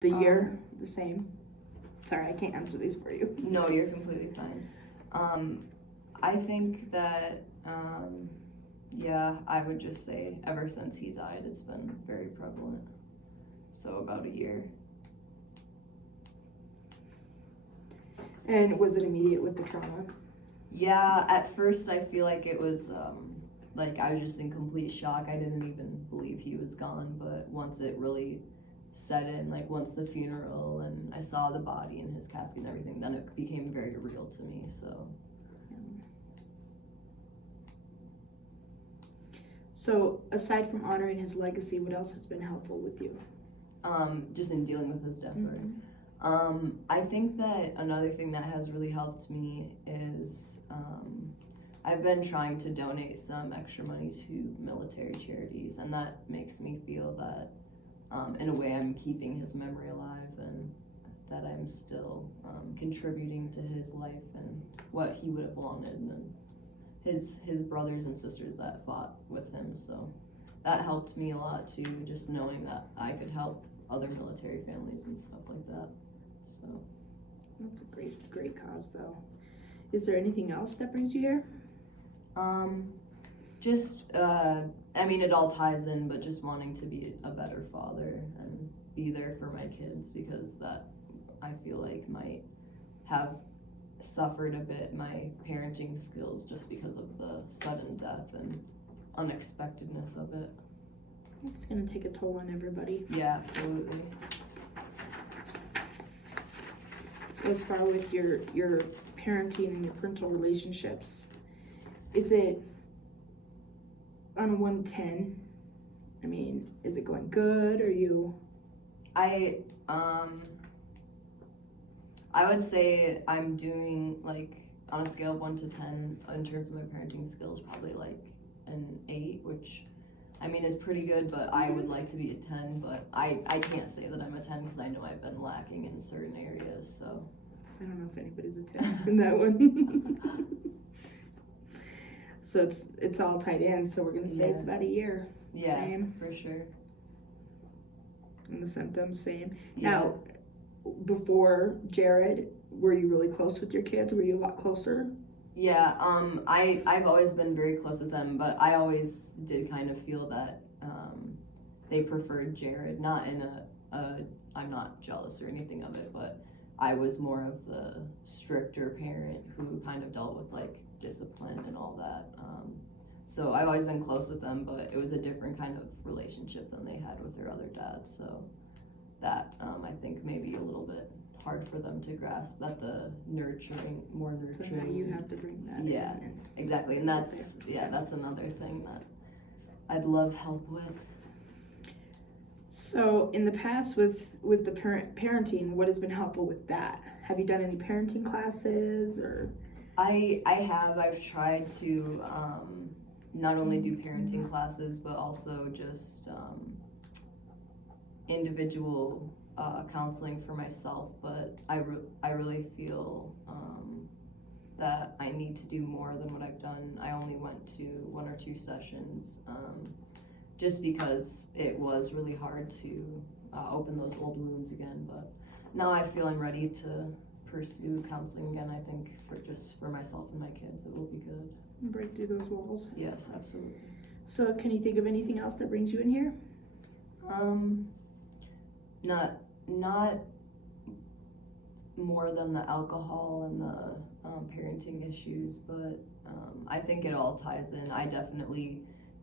The year, the same? Sorry, I can't answer these for you. No, you're completely fine. I think that, yeah, I would just say ever since he died, it's been very prevalent. So about a year. And was it immediate with the trauma? Yeah, at first I feel like it was, like I was just in complete shock. I didn't even believe he was gone, but once it really set in, like once the funeral and I saw the body and his casket and everything, then it became very real to me, so. So, aside from honoring his legacy, what else has been helpful with you? Just in dealing with his death, right? I think that another thing that has really helped me is I've been trying to donate some extra money to military charities, and that makes me feel that in a way I'm keeping his memory alive and that I'm still contributing to his life and what he would have wanted and his brothers and sisters that fought with him. So that helped me a lot too, just knowing that I could help other military families and stuff like that. So that's a great cause though. Is there anything else that brings you here? I mean, it all ties in, but just wanting to be a better father and be there for my kids, because that I feel like might have suffered a bit my parenting skills just because of the sudden death and unexpectedness of it. It's gonna take a toll on everybody. Yeah, absolutely. So as far with your parenting and your parental relationships, is it on a 1-10? I mean, is it going good? Are you? I would say I'm doing, like, on a scale of 1 to 10 in terms of my parenting skills, probably like an 8, which I mean is pretty good, but I would like to be a 10, but I can't say that I'm a 10 because I know I've been lacking in certain areas, so. I don't know if anybody's a 10 in that one. So it's all tied in, so we're gonna say it's about a year. Yeah, same. For sure. And the symptoms, same. Yeah. Now, before Jared, were you really close with your kids? Were you a lot closer? Yeah, I've always been very close with them, but I always did kind of feel that they preferred Jared, not in I'm not jealous or anything of it, but I was more of the stricter parent who kind of dealt with like discipline and all that. So I've always been close with them, but it was a different kind of relationship than they had with their other dads. So that I think maybe a little bit hard for them to grasp, that the more nurturing. So now you have to bring that Yeah, in. exactly. And that's another thing that I'd love help with. So in the past with the parenting, what has been helpful with that? Have you done any parenting classes or? I've tried to not only do parenting classes, but also just individual counseling for myself, but I really feel that I need to do more than what I've done. I only went to 1 or 2 sessions just because it was really hard to open those old wounds again, but now I feel I'm ready to pursue counseling again. I think for myself and my kids, it will be good. Break through those walls. Yes, absolutely. So can you think of anything else that brings you in here? Not more than the alcohol and the parenting issues, but I think it all ties in.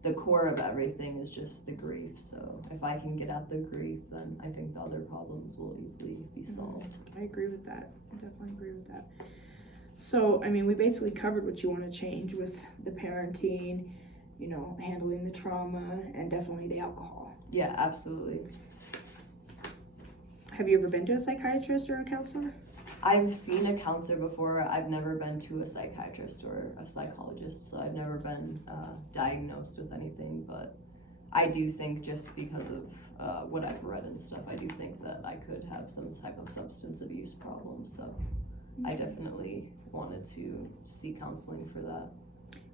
The core of everything is just the grief, so if I can get at the grief, then I think the other problems will easily be solved. I agree with that. I definitely agree with that. So, I mean, we basically covered what you want to change with the parenting, handling the trauma, and definitely the alcohol. Yeah, absolutely. Have you ever been to a psychiatrist or a counselor? I've seen a counselor before. I've never been to a psychiatrist or a psychologist, so I've never been diagnosed with anything, but I do think just because of what I've read and stuff, I do think that I could have some type of substance abuse problem, so I definitely wanted to seek counseling for that.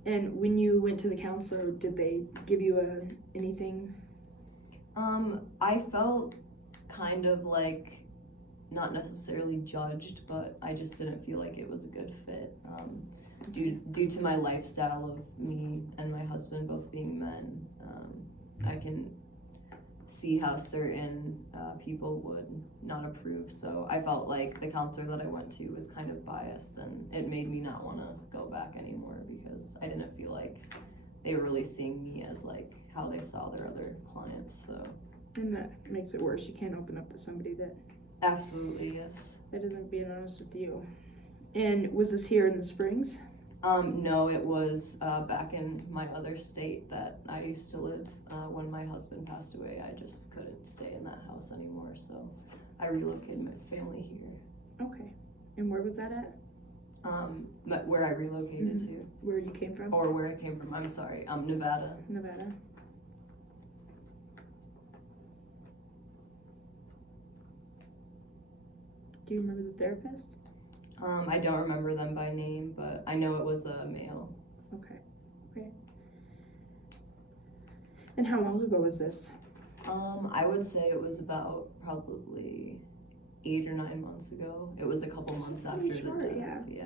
And when you went to the counselor, did they give you anything? I felt kind of like, not necessarily judged, but I just didn't feel like it was a good fit. Due to my lifestyle of me and my husband both being men, I can see how certain people would not approve. So I felt like the counselor that I went to was kind of biased, and it made me not want to go back anymore because I didn't feel like they were really seeing me as like how they saw their other clients. So. And that makes it worse. You can't open up to somebody that Absolutely, yes. isn't being honest with you. And was this here in the Springs? No, it was back in my other state that I used to live. When my husband passed away, I just couldn't stay in that house anymore, so I relocated my family here. Okay. And where was that at? But where I relocated to, Where you came from? or where I came from, I'm sorry, Nevada. Nevada. Do you remember the therapist? I don't remember them by name, but I know it was a male. Okay. And how long ago was this? I would say it was about probably 8 or 9 months ago. It was a couple months after pretty the short, death. Yeah.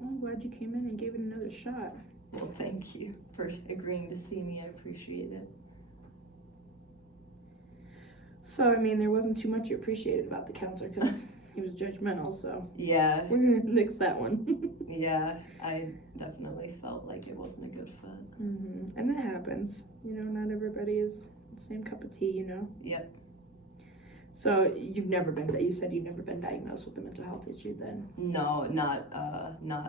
Well, I'm glad you came in and gave it another shot. Well, thank you for agreeing to see me. I appreciate it. So, I mean, there wasn't too much you appreciated about the counselor because he was judgmental, so Yeah, we're gonna nix that one. yeah, I definitely felt like it wasn't a good fit. And that happens. You know, not everybody is the same cup of tea, you know? Yep. So, you said you've never been diagnosed with a mental health issue then? No, not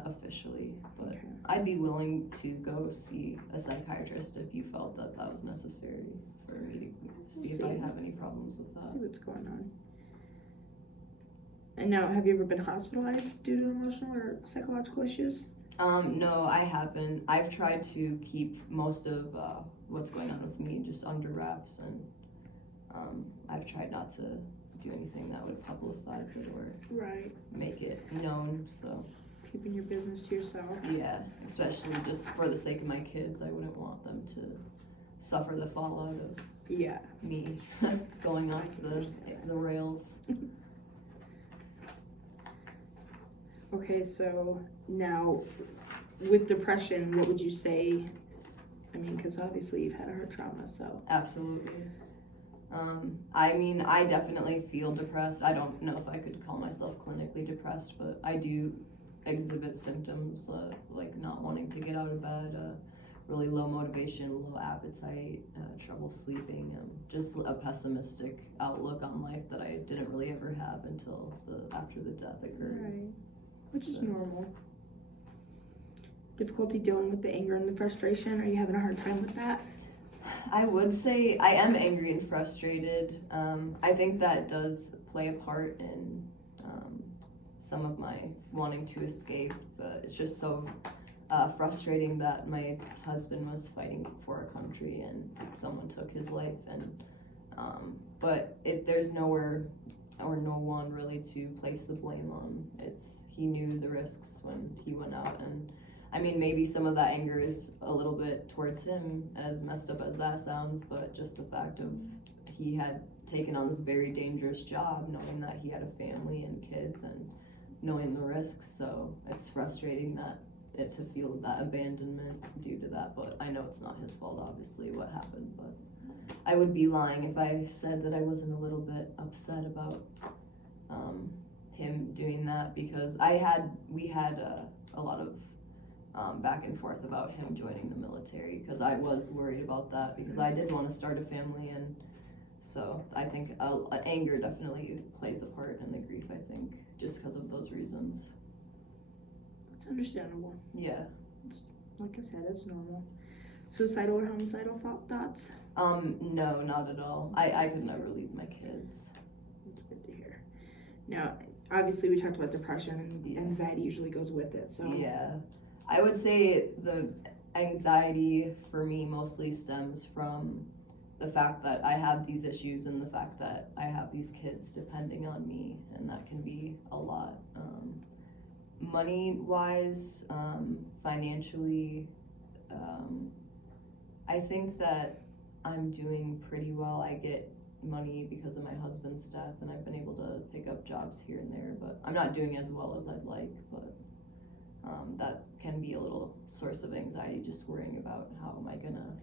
officially, but Okay. I'd be willing to go see a psychiatrist if you felt that that was necessary for me to see if I have any problems with See that. what's going on. And now, have you ever been hospitalized due to emotional or psychological issues? No, I haven't. I've tried to keep most of what's going on with me just under wraps, and I've tried not to do anything that would publicize it or Right. make it known. So Keeping your business to yourself. yeah, especially just for the sake of my kids, I wouldn't want them to suffer the fallout of Yeah. me going off the rails. Okay, so now with depression, what would you say? I mean, because obviously you've had a heart trauma, so. Absolutely. I mean, I definitely feel depressed. I don't know if I could call myself clinically depressed, but I do exhibit symptoms of like not wanting to get out of bed, really low motivation, low appetite, trouble sleeping, just a pessimistic outlook on life that I didn't really ever have until after the death occurred. Right. Which is So. normal. Difficulty dealing with the anger and the frustration. Are you having a hard time with that? I would say I am angry and frustrated. I think that does play a part in some of my wanting to escape, but it's just so frustrating that my husband was fighting for our country and someone took his life, and but there's nowhere or no one really to place the blame on. He knew the risks when he went out, and I mean, maybe some of that anger is a little bit towards him, as messed up as that sounds, but just the fact of he had taken on this very dangerous job, knowing that he had a family and kids and knowing the risks. So it's frustrating to feel that abandonment due to that, but I know it's not his fault, obviously, what happened, but I would be lying if I said that I wasn't a little bit upset about him doing that, because we had a lot of back and forth about him joining the military, because I was worried about that, because I did want to start a family, and so I think anger definitely plays a part in the grief, I think, just because of those reasons. It's understandable. Yeah. Like I said, it's normal. Suicidal or homicidal thoughts? No, not at all. I could never leave my kids. That's good to hear. Now, obviously we talked about depression, and Yeah. anxiety usually goes with it, so. Yeah. I would say the anxiety for me mostly stems from the fact that I have these issues and the fact that I have these kids depending on me, and that can be a lot. Money wise, financially, I think that I'm doing pretty well. I get money because of my husband's death, and I've been able to pick up jobs here and there, but I'm not doing as well as I'd like, but that can be a little source of anxiety, just worrying about how am I gonna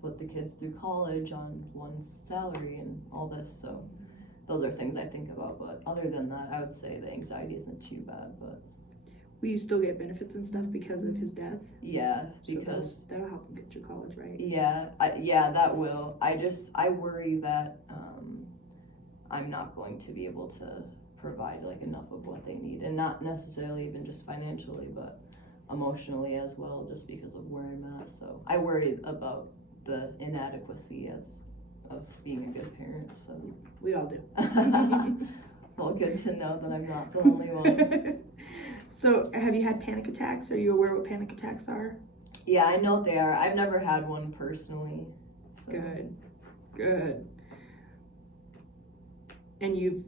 put the kids through college on one salary and all this. So those are things I think about, but other than that, I would say the anxiety isn't too bad. But Will you still get benefits and stuff because of his death? yeah, So because that'll help him get through college, right? yeah, that will. I worry that I'm not going to be able to provide like enough of what they need, and not necessarily even just financially, but emotionally as well, just because of where I'm at. So I worry about the inadequacy of being a good parent. So We all do. well, good to know that I'm not the only one. So, have you had panic attacks? Are you aware what panic attacks are? Yeah, I know they are. I've never had one personally. So. Good. And you've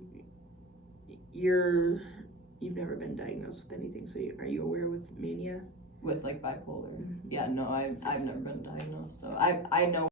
never been diagnosed with anything, so are you aware with mania? With like bipolar? Mhm. Yeah, no, I've never been diagnosed, so I know